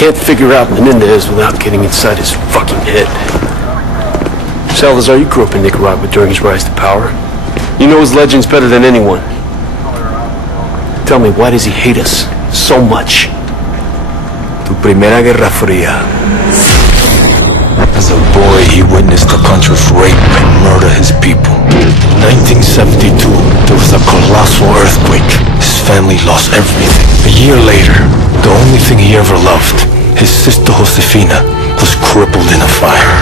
can't figure out Menendez without getting inside his fucking head. Salazar, you grew up in Nicaragua during his rise to power. You know his legends better than anyone. Tell me, why does he hate us so much? Tu primera guerra fría. As a boy, he witnessed the country's rape and murder his people. In 1972, there was a colossal earthquake. His family lost everything. A year later, the only thing he ever loved, his sister Josefina, was crippled in a fire.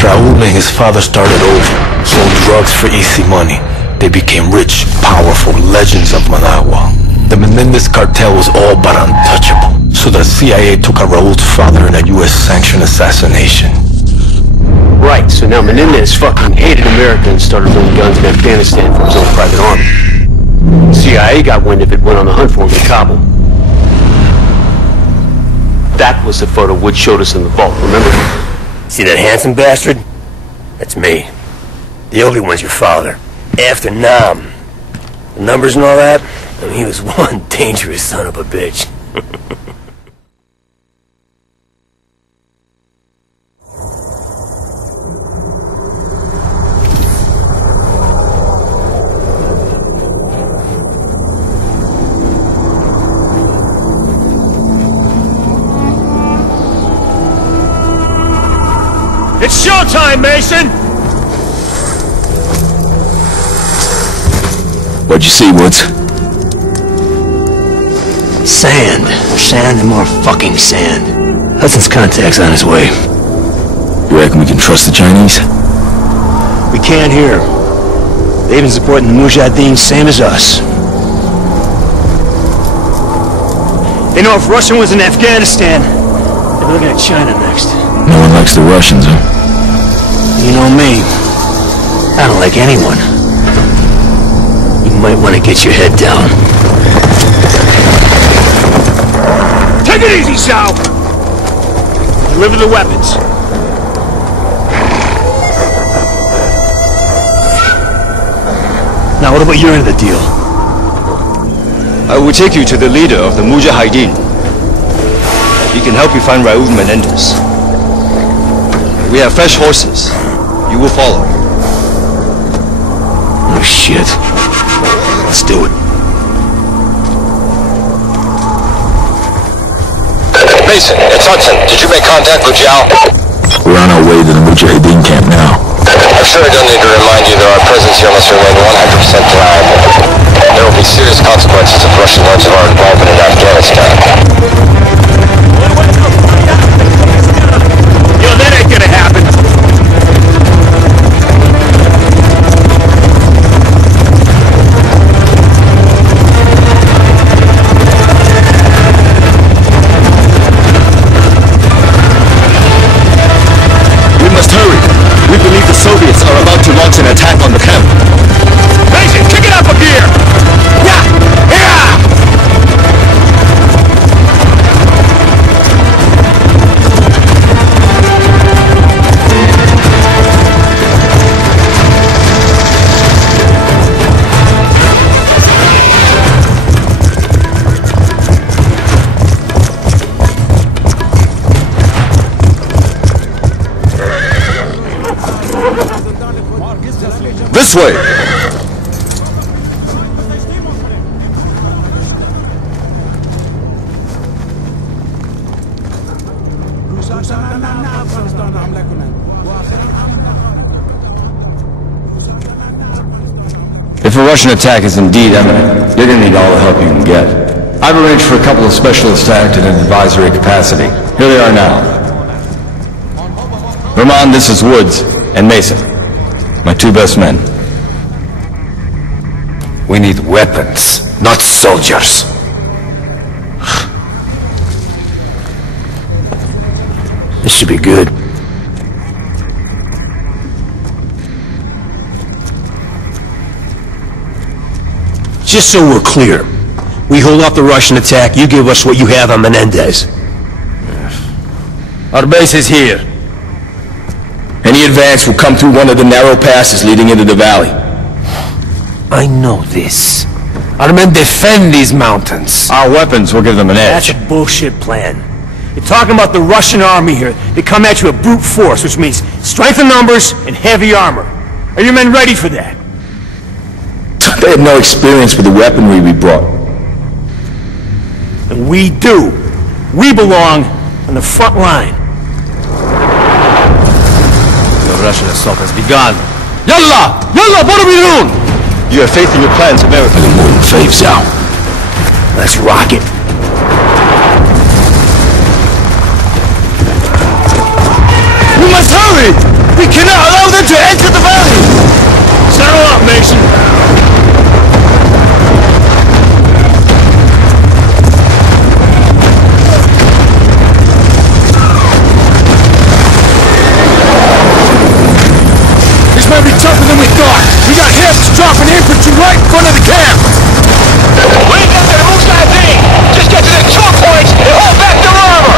Raúl and his father started over, sold drugs for easy money. They became rich, powerful legends of Managua. The Menendez cartel was all but untouchable, so the CIA took out Raúl's father in a US-sanctioned assassination. Right, so now Menendez fucking hated America and started running guns in Afghanistan for his own private army. CIA got wind of it, went on the hunt for him in Kabul. That was the photo Wood showed us in the vault, remember? See that handsome bastard? That's me. The ugly one's your father. After Nam. The numbers and all that? I mean, he was one dangerous son of a bitch. It's showtime, Mason! What'd you see, Woods? Sand. Sand and more fucking sand. Hudson's contact's on his way. You reckon we can trust the Chinese? We can't here. They've been supporting the Mujahideen same as us. They know if Russia was in Afghanistan, they'll be looking at China next. No one likes the Russians, huh? You know me. I don't like anyone. You might want to get your head down. Take it easy, Sal! Deliver the weapons. Now, what about your end of the deal? I will take you to the leader of the Mujahideen. He can help you find Raúl Menendez. We have fresh horses. You will follow. Oh, shit. Let's do it. Mason, it's Hudson. Did you make contact with Zhao? We're on our way to the Mujahideen camp now. I'm sure I don't need to remind you that our presence here must remain 100% reliable. There will be serious consequences if Russian learns of our involvement in Afghanistan. Yo, that ain't gonna happen. We must hurry. We believe the Soviets are about to launch an attack on the camp. Mason, kick it up a gear! Yeah! Yeah! This way! If a Russian attack is indeed imminent, you're gonna need all the help you can get. I've arranged for a couple of specialists to act in an advisory capacity. Here they are now. Roman, this is Woods, and Mason. My two best men. We need weapons, not soldiers. This should be good. Just so we're clear, we hold off the Russian attack, you give us what you have on Menendez. Our base is here. Any advance will come through one of the narrow passes leading into the valley. I know this. Our men defend these mountains. Our weapons will give them an edge. That's a bullshit plan. You're talking about the Russian army here. They come at you with brute force, which means strength in numbers and heavy armor. Are your men ready for that? They had no experience with the weaponry we brought. And we do. We belong on the front line. The Russian assault has begun. Yalla! Yalla, what are we doing? You have faith in your plans, America. The moon fades out. Let's rock it. We must hurry! We cannot allow them to enter the valley! Settle up, Mason. This might be tougher than we thought. We got hips dropping infantry right in front of the camp. We ain't got their moves that thing. Just get to the choke points and hold back their armor.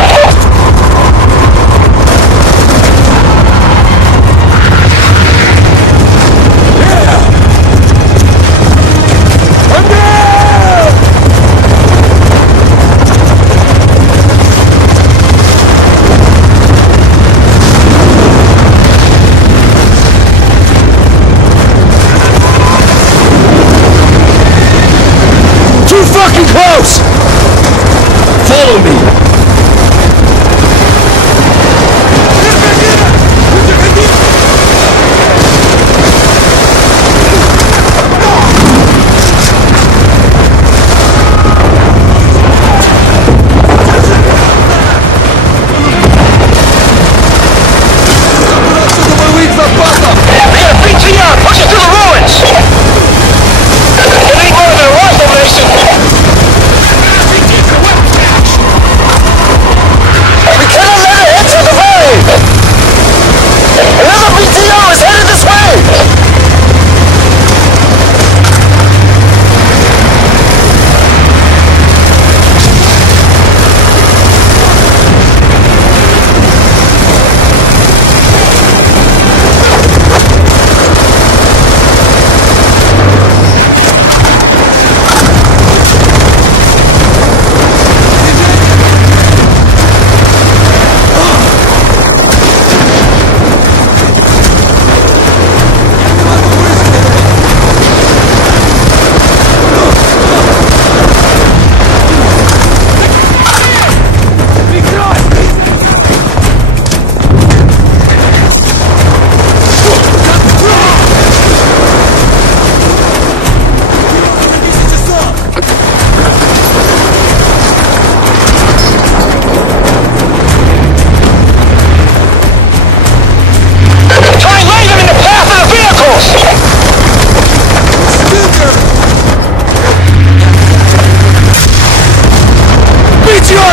Fucking close! Follow me!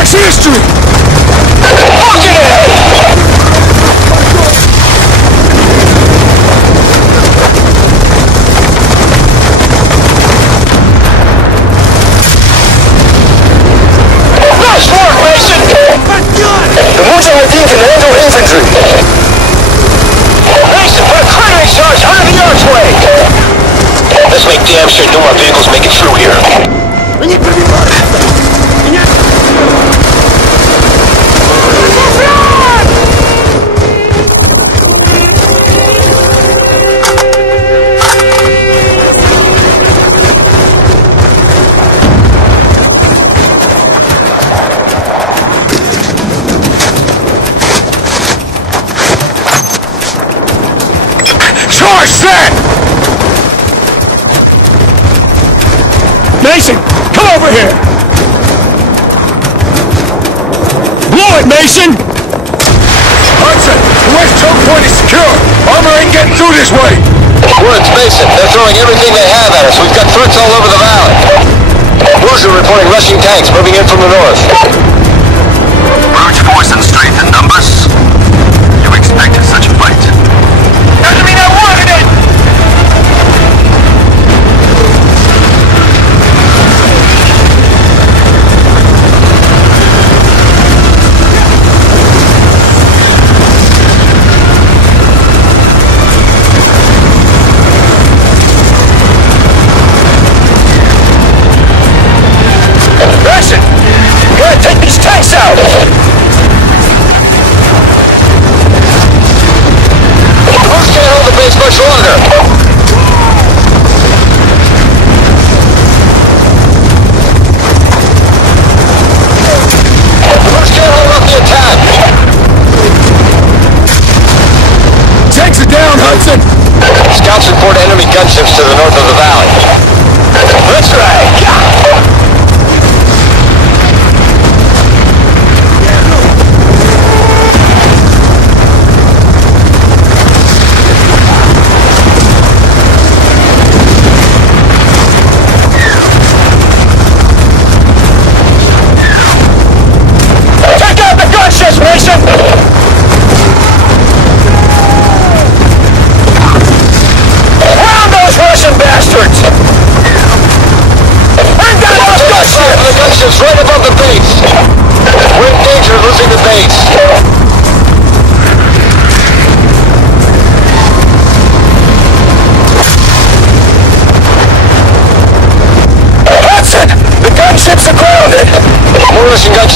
History! Nice work, Mason! The Mujahideen can handle infantry. Mason, put a cratering charge under the archway! Let's make damn sure no more vehicles make it through here. Charge set! Mason, come over here! Blow it, Mason! Hudson, the west choke point is secure. Armor ain't getting through this way. Words, Mason. They're throwing everything they have at us. We've got threats all over the valley. Boozer reporting Russian tanks moving in from the north. Brute force and strength in numbers? You expected such a fight. Doesn't mean I wanted it! Mason! Go ahead, take these tanks out!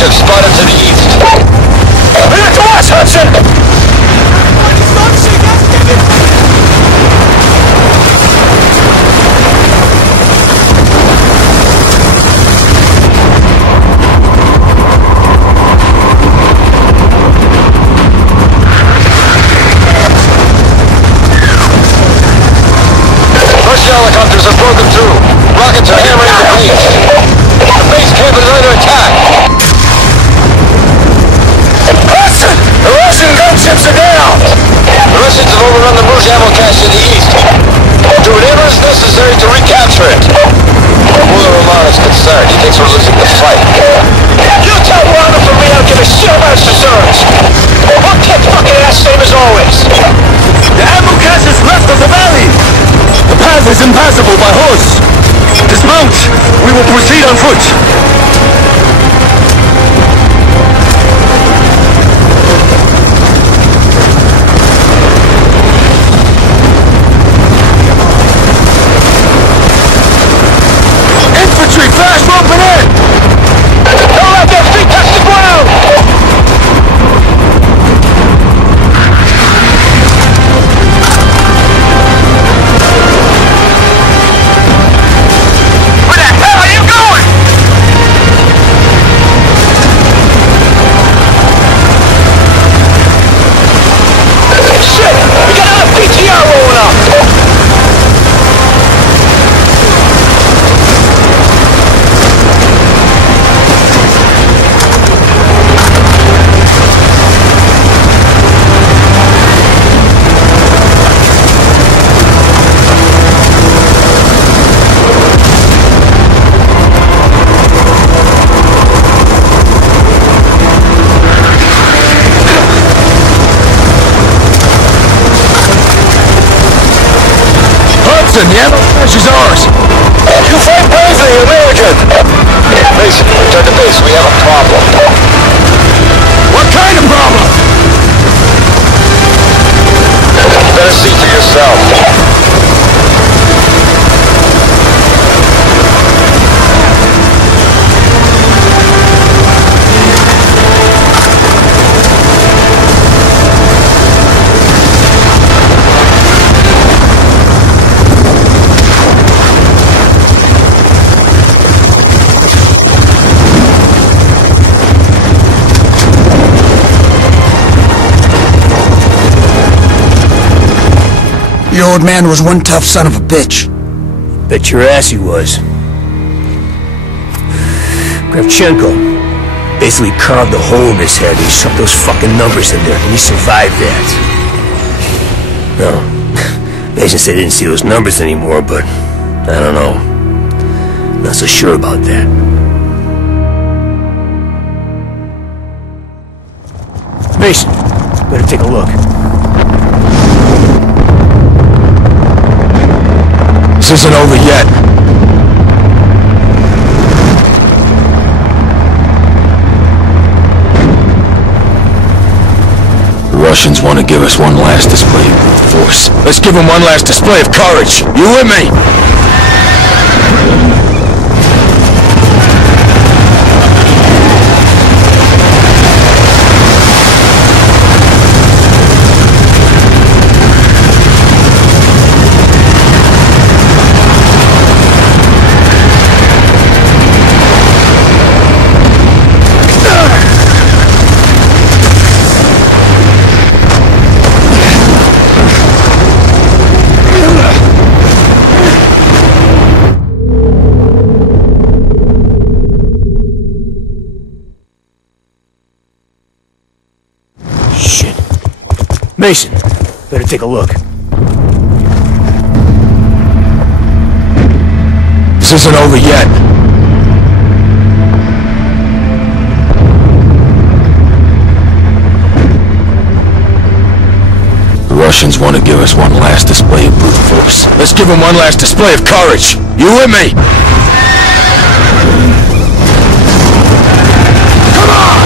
gunship spotted to the east. Leave it to us, Hudson! Russian helicopters have broken through. Rockets are hammering the base. The base camp is under attack. Hudson! The Russian gunships are down! The Russians have overrun the Rouge ammo cache in the east. Do whatever is necessary to recapture it. Muller Roman is concerned. He thinks we're losing the fight. You tell Rana for me I'll give a shit about his concerns! We'll kick fucking ass same as always! The ammo cache is left of the valley! The path is impassable by horse! Dismount! We will proceed on foot! Infantry, fast moving in! Don't let their feet touch the ground! Where the hell are you going? Shit! We got another PTR rolling up! Hudson, the ammo cache is ours! You fight bravely, American! Mason, return to base. We have a problem. What kind of problem? Better see for yourself. Your old man was one tough son of a bitch. Bet your ass he was. Kravchenko basically carved a hole in his head and he shoved those fucking numbers in there and he survived that. No, Mason said he didn't see those numbers anymore, but I don't know. Not so sure about that. Mason, better take a look. This isn't over yet. The Russians want to give us one last display of brute force. Let's give them one last display of courage. You with me? Mason, better take a look. This isn't over yet. The Russians want to give us one last display of brute force. Let's give them one last display of courage. You with me? Come on!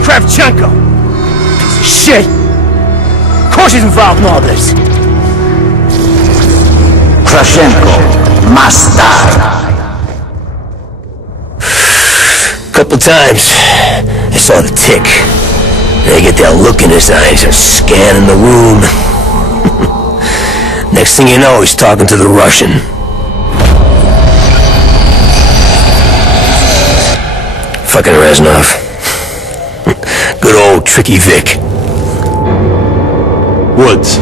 fucking Kravchenko! Piece of shit! Of course he's involved in all this! Kravchenko must die. Couple times, I saw the tick. And I get that look in his eyes, I'm scanning the room. Next thing you know, he's talking to the Russian. Fucking Reznov. Good old Tricky Vic. Woods,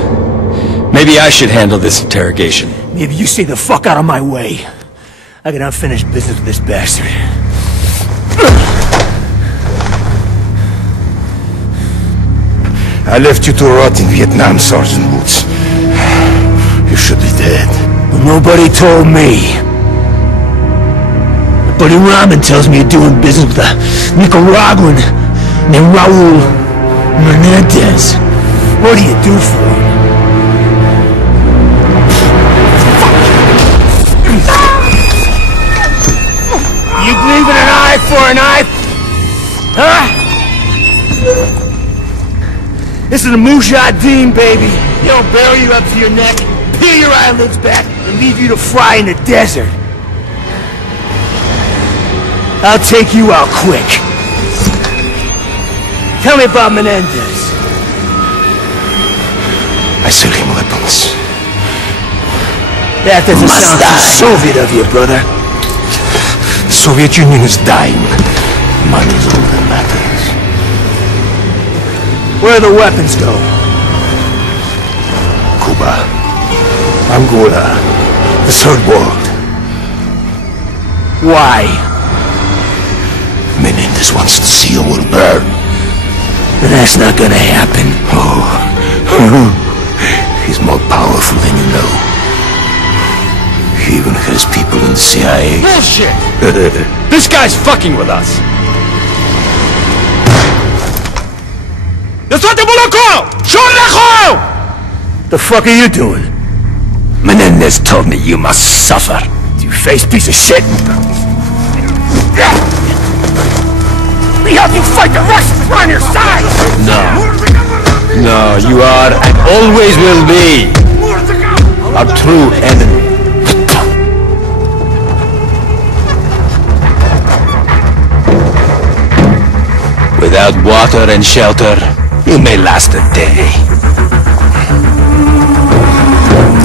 maybe I should handle this interrogation. Maybe you stay the fuck out of my way. I got unfinished business with this bastard. I left you to rot in Vietnam, Sergeant Woods. You should be dead. Well, nobody told me. Buddy Rahman tells me you're doing business with a Nicaraguan named Raul Menendez. What do you do for him? You believe in an eye for an eye? Huh? This is a Mujahideen, baby. They'll bury you up to your neck, peel your eyelids back, and leave you to fry in the desert. I'll take you out quick. Tell me about Menendez. I sell him weapons. That doesn't sound too Soviet of you, brother. The Soviet Union is dying. Money is all that matters. Where do the weapons go? Cuba, Angola, the Third World. Why? Menendez wants to see the world burn. But that's not gonna happen. Oh, he's more powerful than you know. He even has people in the CIA. Bullshit! This guy's fucking with us. The fuck are you doing? Menendez told me you must suffer. You face piece of shit! We help you fight the Russians on your side! No, you are and always will be a true enemy. Without water and shelter, you may last a day.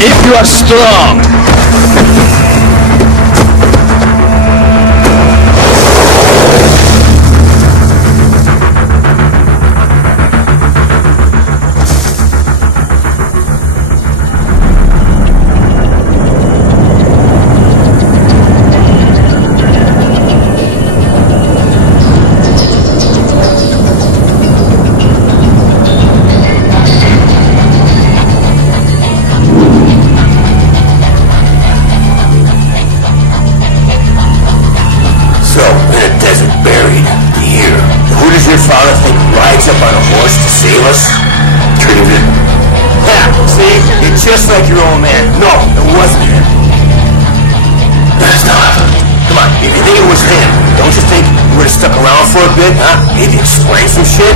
If you are strong, Save us? Treated it. Yeah, see? You're just like your old man. No, it wasn't him. That's not. Come on, if you think it was him, don't you think you would have stuck around for a bit, huh? Maybe explain some shit?